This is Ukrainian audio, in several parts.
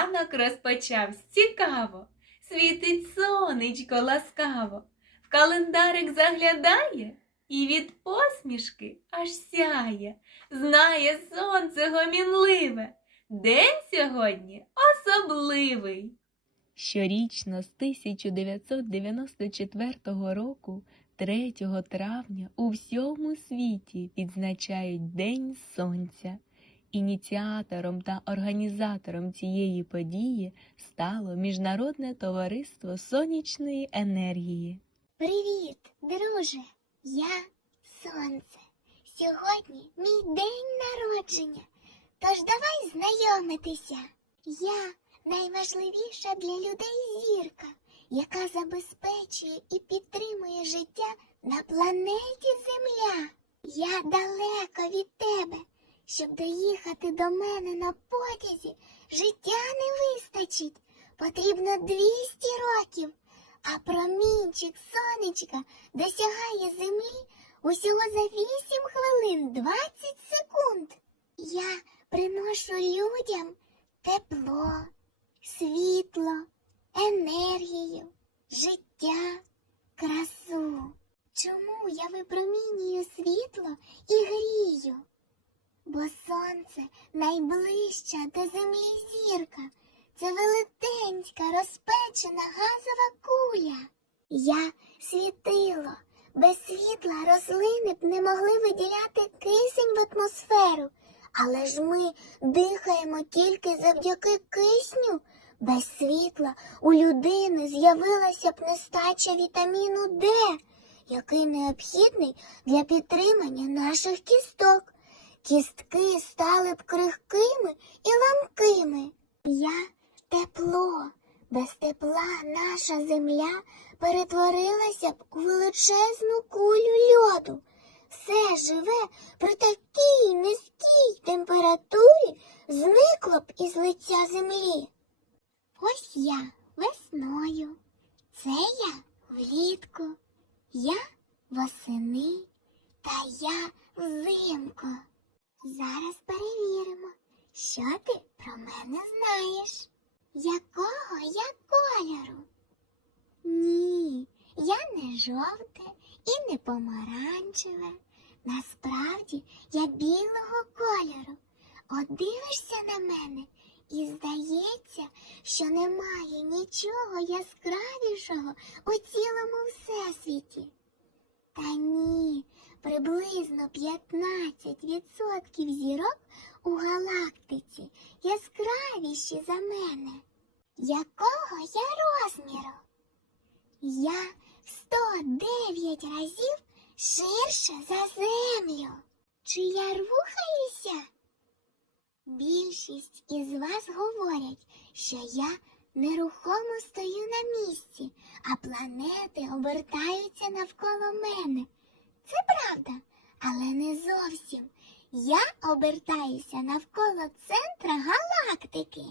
Ранок розпочався цікаво, світить сонечко ласкаво, в календарик заглядає і від посмішки аж сяє, знає сонце гомінливе. День сьогодні особливий. Щорічно з 1994 року 3 травня у всьому світі відзначають День Сонця. Ініціатором та організатором цієї події стало Міжнародне товариство сонячної енергії. Привіт, друже! Я Сонце. Сьогодні мій день народження. Тож давай знайомитися. Я найважливіша для людей зірка, яка забезпечує і підтримує життя на планеті Земля. Я далеко від тебе. Щоб доїхати до мене на потязі, життя не вистачить. Потрібно 200 років, а промінчик сонечка досягає землі усього за 8 хвилин 20 секунд. Я приношу людям тепло, світло, енергію, життя, красу. Чому я випромінюю світло і грію? Бо сонце найближча до землі зірка. Це велетенська розпечена газова куля. Я світило. Без світла рослини б не могли виділяти кисень в атмосферу. Але ж ми дихаємо тільки завдяки кисню. Без світла у людини з'явилася б нестача вітаміну Д, який необхідний для підтримання наших кісток. Кістки стали б крихкими і ламкими. Я тепло. Без тепла наша земля перетворилася б у величезну кулю льоду. Все живе при такій низькій температурі зникло б із лиця землі. Ось я весною, це я влітку, я восени, та я взимку. Зараз перевіримо, що ти про мене знаєш. Якого я кольору? Ні, я не жовте і не помаранчеве. Насправді я білого кольору. От дивишся на мене і здається, що немає нічого яскравішого у цілому всесвіті. Та ні, приблизно 15% зірок у галактиці яскравіші за мене. Якого я розміру? Я в 109 разів ширша за землю. Чи я рухаюся? Більшість із вас говорять, що я нерухомо стою на місці, а планети обертаються навколо мене. Це правда, але не зовсім. Я обертаюся навколо центра галактики.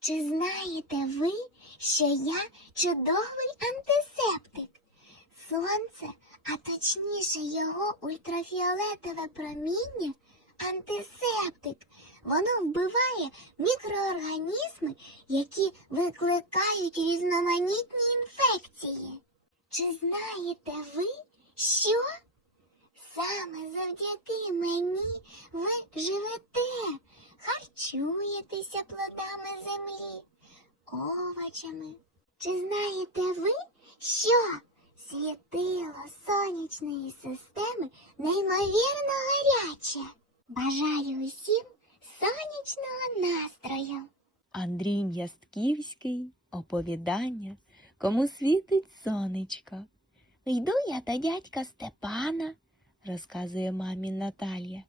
Чи знаєте ви, що я чудовий антисептик? Сонце, а точніше його ультрафіолетове проміння антисептик. Воно вбиває мікроорганізми, які викликають різноманітні інфекції. Чи знаєте ви, що? Саме завдяки мені ви живете, харчуєтеся плодами землі, овочами. Чи знаєте ви, що світило сонячної системи неймовірно гаряче? Бажаю усім сонячного настрою. Андрій М'ястківський оповідання Кому світить сонечко. Йду я до дядька Степана, розказує мамі Наталія.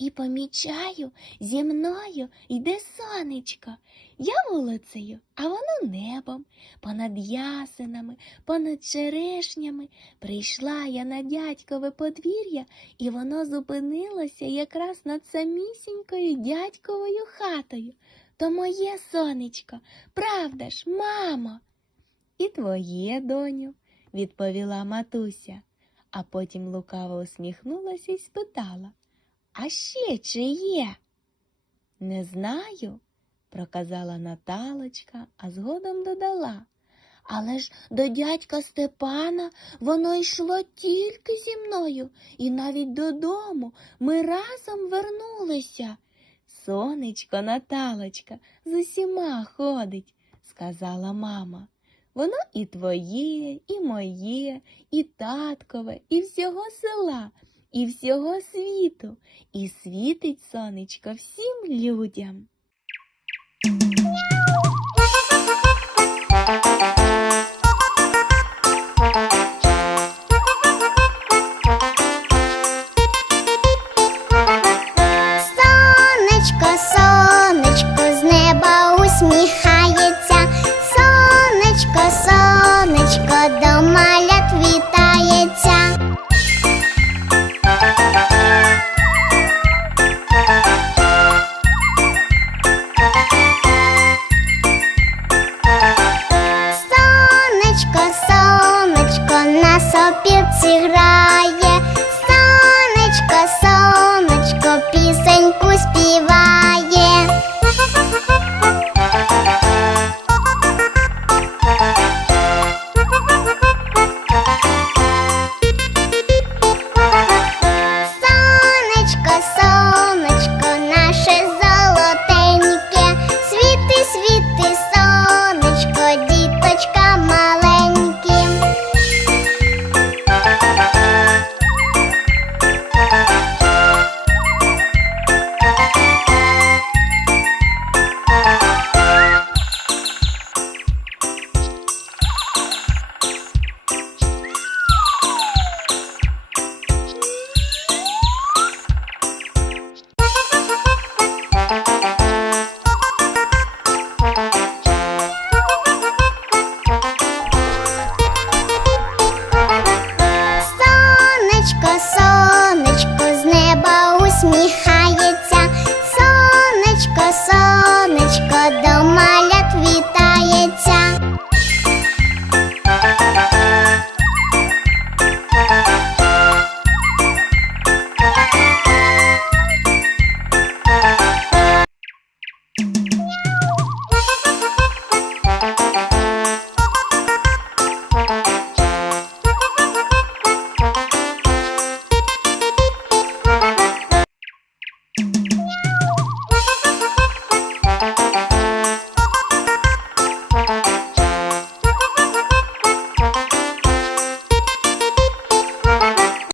і помічаю, зі мною йде сонечко. Я вулицею, а воно небом, понад ясенами, понад черешнями. Прийшла я на дядькове подвір'я, і воно зупинилося якраз над самісінькою дядьковою хатою. То моє сонечко, правда ж, мамо? І твоє, доню, відповіла матуся, а потім лукаво усміхнулася і спитала. А ще чиє? Не знаю, проказала Наталочка, а згодом додала. Але ж до дядька Степана воно йшло тільки зі мною, і навіть додому ми разом вернулися. Сонечко, Наталочка, з усіма ходить, сказала мама. Воно і твоє, і моє, і таткове, і всього села, і всього світу, і світить сонечко всім людям.